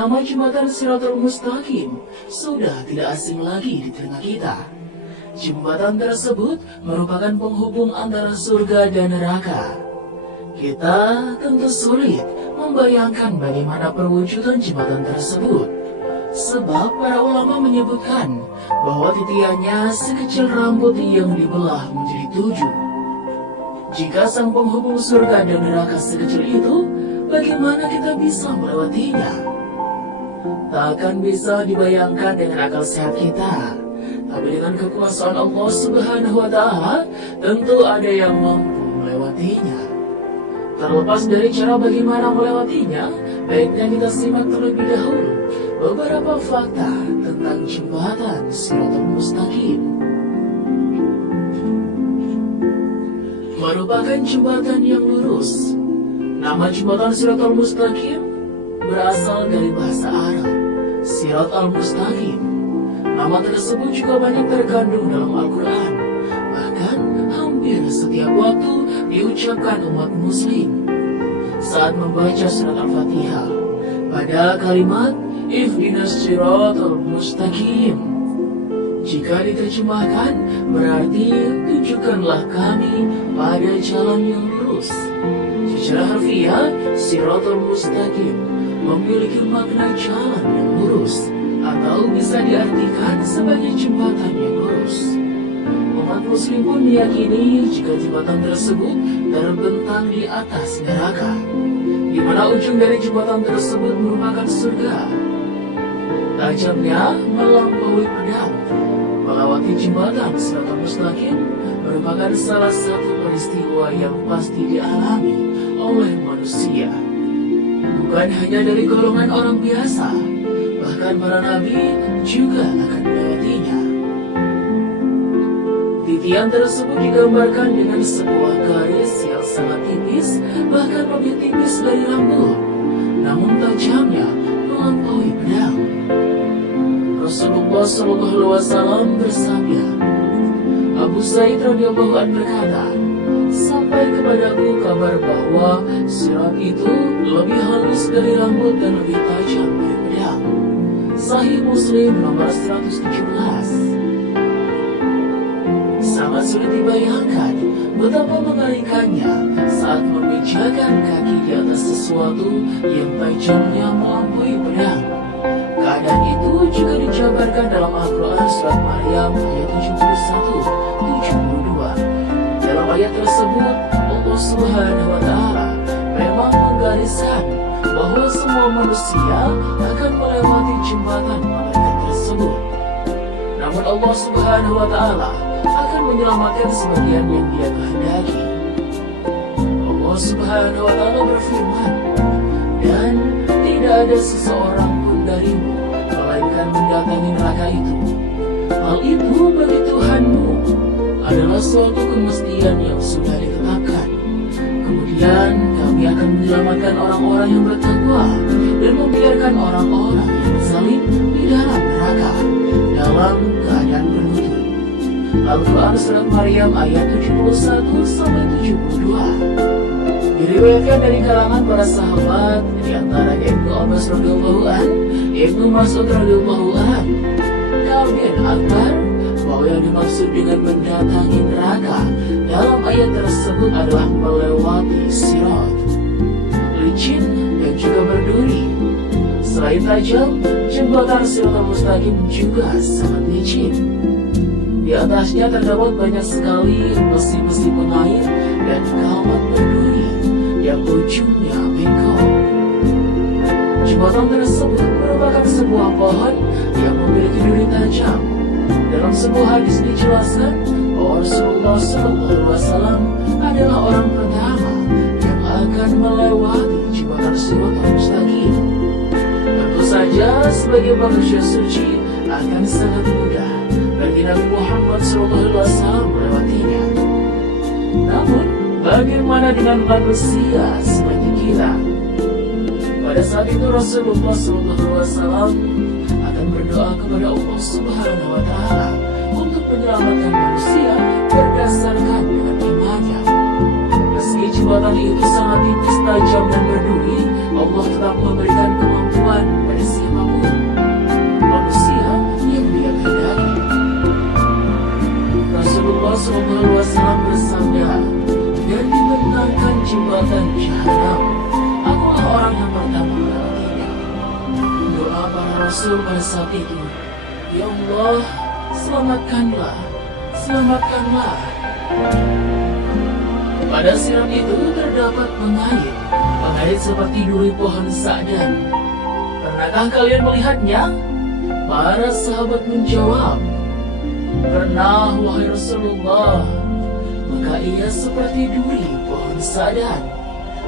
Nama jembatan Shiratal Mustaqim sudah tidak asing lagi di telinga kita. Jembatan tersebut merupakan penghubung antara surga dan neraka. Kita tentu sulit membayangkan bagaimana perwujudan jembatan tersebut. Sebab para ulama menyebutkan bahwa titiannya sekecil rambut yang dibelah menjadi 7. Jika sang penghubung surga dan neraka sekecil itu, bagaimana kita bisa melewatinya? Tak akan bisa dibayangkan dengan akal sehat kita. Tapi dengan kekuasaan Allah Subhanahu wa Ta'ala, tentu ada yang mampu melewatinya. Terlepas dari cara bagaimana melewatinya, baiknya kita simak terlebih dahulu beberapa fakta tentang jembatan Shiratal Mustaqim. Merupakan jembatan yang lurus. Nama jembatan Shiratal Mustaqim berasal dari bahasa Arab, Shiratal Mustaqim. Nama tersebut juga banyak terkandung dalam Al-Quran. Bahkan hampir setiap waktu diucapkan umat muslim saat membaca surat Al-Fatihah pada kalimat Ihdinas Shiratal Mustaqim. Jika diterjemahkan berarti tunjukkanlah kami pada jalan yang lurus. Secara harfiah, Shiratal Mustaqim memiliki makna jalan yang lurus atau bisa diartikan sebagai jembatan yang lurus. Umat muslim pun meyakini jika jembatan tersebut terbentang di atas neraka, di mana ujung dari jembatan tersebut merupakan surga. Tajamnya melampaui pedang. Melewati jembatan Shiratal Mustaqim merupakan salah satu peristiwa yang pasti dialami oleh manusia. Bukan hanya dari golongan orang biasa, bahkan para nabi juga akan melewatinya. Titian tersebut digambarkan dengan sebuah garis yang sangat tipis, bahkan lebih tipis dari rambut, namun tajamnya melampaui pedang. Rasulullah SAW bersabda, Abu Sa'id radhiyallahu anhu berkata, sampai kepadaku kabar bahwa sirat itu lebih halus dari rambut dan lebih tajam dari pedang. Sahih Muslim nomor 117. Sangat sulit dibayangkan betapa mengerikannya saat memijakan kaki di atas sesuatu yang tajamnya melampaui pedang. Keadaan itu juga dijabarkan dalam Al-Quran surat Maryam ayat 71-72. Dalam ayat tersebut, Allah Subhanahu wa Ta'ala memang menggariskan bahwa semua manusia akan melewati jembatan malaikat tersebut. Namun Allah Subhanahu wa Ta'ala akan menyelamatkan sebagian yang Dia kehendaki. Allah Subhanahu wa Ta'ala berfirman, dan tidak ada seseorang pun darimu melainkan mendatangi neraka itu. Hal itu bagi Tuhanmu adalah suatu kemestian yang sudah ditetapkan. Kemudian kami akan menyelamatkan orang-orang yang bertakwa dan membiarkan orang-orang yang zalim di dalam neraka dalam keadaan berlutut. Al-Quran surat Maryam ayat 71-72. Diriwayatkan dari kalangan para sahabat, di antara Ibnu Abbas radhiyallahu anhu, Ibnu Mas'ud radhiyallahu anhu, Kabir Akbar, bahwa yang dimaksud dengan mendatangi neraka dalam ayat tersebut adalah melewati sirat, licin dan juga berduri. Selain tajam, jembatan Shiratal Mustaqim juga sangat licin. Di atasnya terdapat banyak sekali besi-besi pengair dan kawat berduri yang ujungnya bengkok. Jembatan tersebut merupakan sebuah pohon yang memiliki duri tajam. Dalam sebuah hadis dijelaskan bahwa Rasulullah SAW adalah orang pertama yang akan melewati jembatan Shiratal Mustaqim. Tentu saja sebagai manusia suci akan sangat mudah bagi Nabi Muhammad SAW melewatinya. Namun, bagaimana dengan manusia seperti kita? Pada saat itu Rasulullah SAW akan berdoa kepada Allah Subhanahu wa Ta'ala untuk menyelamatkan manusia berdasarkan dengan imannya. Meski jembatan itu sangat tipis, tajam dan berduri, Allah tetap memberikan kemampuan pada Rasul pada saat itu, "Ya Allah, selamatkanlah, selamatkanlah." Pada sirat itu terdapat pengait, pengait seperti duri pohon sa'dan. "Pernahkah kalian melihatnya?" Para sahabat menjawab, "Pernah, wahai Rasulullah." Maka ia seperti duri pohon sa'dan.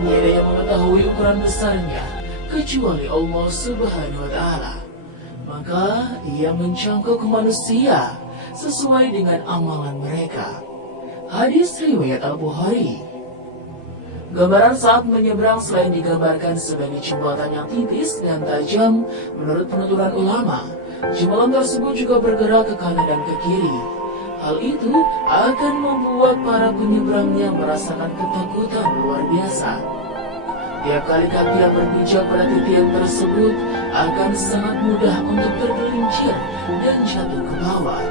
Tiada yang mengetahui ukuran besarnya kecuali Allah Subhanahu wa Ta'ala. Maka ia mencangkuk ke manusia sesuai dengan amalan mereka. Hadis riwayat Al-Bukhari. Gambaran saat menyeberang selain digambarkan sebagai jembatan yang tipis dan tajam, menurut penuturan ulama, jembatan tersebut juga bergerak ke kanan dan ke kiri. Hal itu akan membuat para penyeberangnya merasakan ketakutan luar biasa. Tiap kali kaki yang berpijak pada titian tersebut akan sangat mudah untuk tergelincir dan jatuh ke bawah.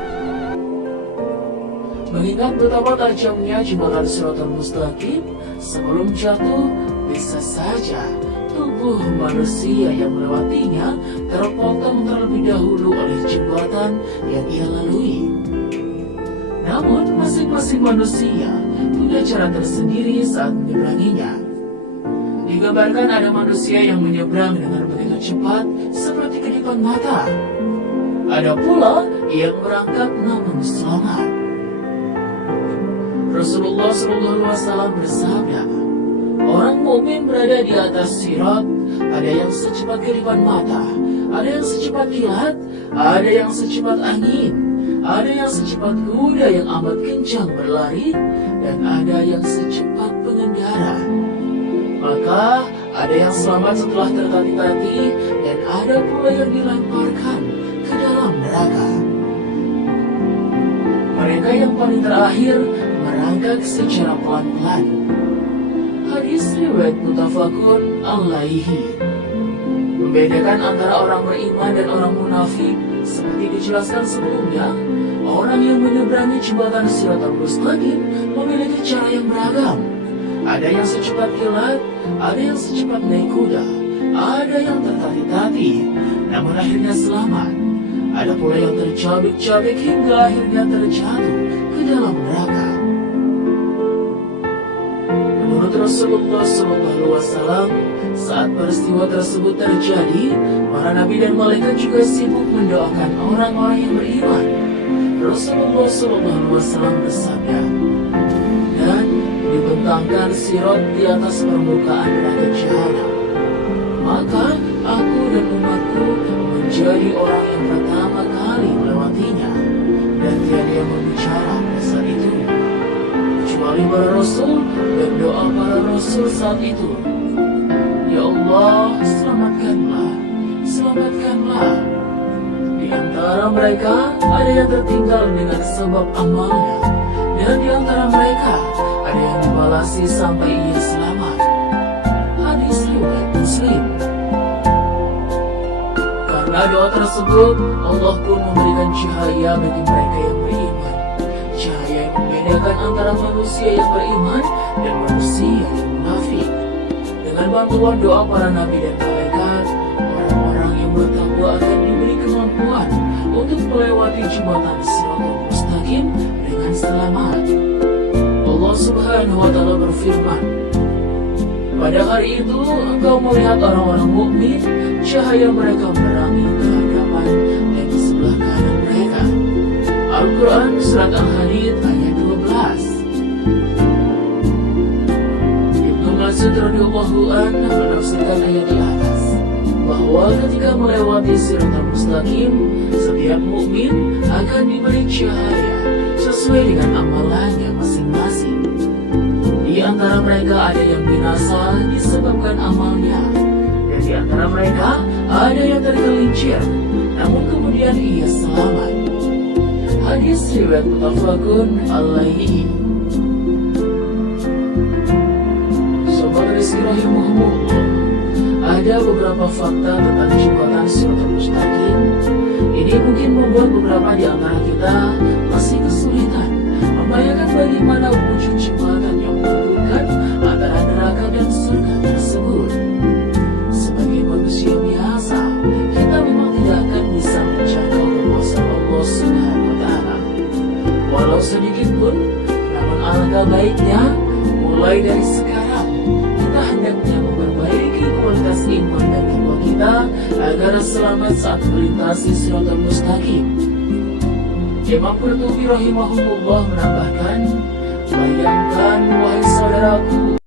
Mengingat betapa tajamnya jembatan Shiratal Mustaqim, sebelum jatuh bisa saja tubuh manusia yang melewatinya terpotong terlebih dahulu oleh jembatan yang ia lalui. Namun masing-masing manusia punya cara tersendiri saat menyeberanginya. Digambarkan ada manusia yang menyeberang dengan begitu cepat seperti kedipan mata. Ada pula yang merangkak namun selamat. Rasulullah SAW bersabda, "Orang mukmin berada di atas sirat, ada yang secepat kedipan mata, ada yang secepat kilat, ada yang secepat angin, ada yang secepat kuda yang amat kencang berlari, dan ada yang secepat pengendara. Maka ada yang selamat setelah tertati-tati, dan ada pula yang dilemparkan ke dalam neraka. Mereka yang paling terakhir merangkak secara pelan-pelan." Hadis riwayat muttafaqun alaihi. Membedakan antara orang beriman dan orang munafik seperti dijelaskan sebelumnya, orang yang menyeberangi jembatan Shiratal Mustaqim memiliki cara yang beragam. Ada yang secepat kilat, ada yang secepat naik kuda, ada yang tertati-tati, namun akhirnya selamat. Ada pula yang tercabik-cabik hingga akhirnya terjatuh ke dalam neraka. Menurut Rasulullah SAW, saat peristiwa tersebut terjadi, para nabi dan malaikat juga sibuk mendoakan orang-orang yang beriman. Rasulullah SAW bersabda, "Dan dibentangkan sirat di atas permukaan neraka jahanam. Maka aku dan umatku menjadi orang yang pertama kali melewatinya, dan tiada yang berbicara pada saat itu kecuali para rasul dan doa para rasul saat itu. Ya Allah, selamatkanlah, selamatkanlah." Di antara mereka ada yang tertinggal dengan sebab amalnya, dan di antara mereka ada yang dibalasi sampai ia selamat. Hadis riwayat Muslim. Karena doa tersebut, Allah pun memberikan cahaya bagi mereka yang beriman. Cahaya yang membedakan antara manusia yang beriman dan manusia yang munafik. Dengan bantuan doa para nabi dan malaikat, orang-orang yang bertakwa akan diberi kemampuan untuk melewati jembatan Shiratal Mustaqim dengan selamat. Allah Subhanahu wa Ta'ala berfirman, "Pada hari itu engkau melihat orang-orang mukmin, cahaya mereka menerangi ke hadapan dan di sebelah kanan mereka." Al-Quran Surat Al-Hadid ayat 12. Ibnu Mas'ud radhiyallahu anhu menafsirkan ayat di atas bahwa ketika melewati Shiratal Mustaqim, setiap mukmin akan diberi cahaya sesuai dengan amalannya masing-masing. Di antara mereka ada yang binasa disebabkan amalnya, dan di antara mereka ada yang tergelincir, namun kemudian ia selamat. Hadis riwayat muttafaqun alaihi. Sobat Rizki rahimahumullah, ada beberapa fakta tentang jembatan Shiratal Mustaqim. Ini mungkin membuat beberapa di antara kita masih kesulitan membayangkan bagaimana wujud jembatan yang menghubungkan antara neraka dan surga tersebut. Sebagai manusia biasa, kita memang tidak sedikit pun. Namun alangkah baiknya mulai dari sekarang kita hendaknya memperbaiki kualitas iman dan takwa kita agar selamat saat melintasi Shiratal Mustaqim. Imam Qurtubi rahimahullah menambahkan, bayangkan wahai saudaraku,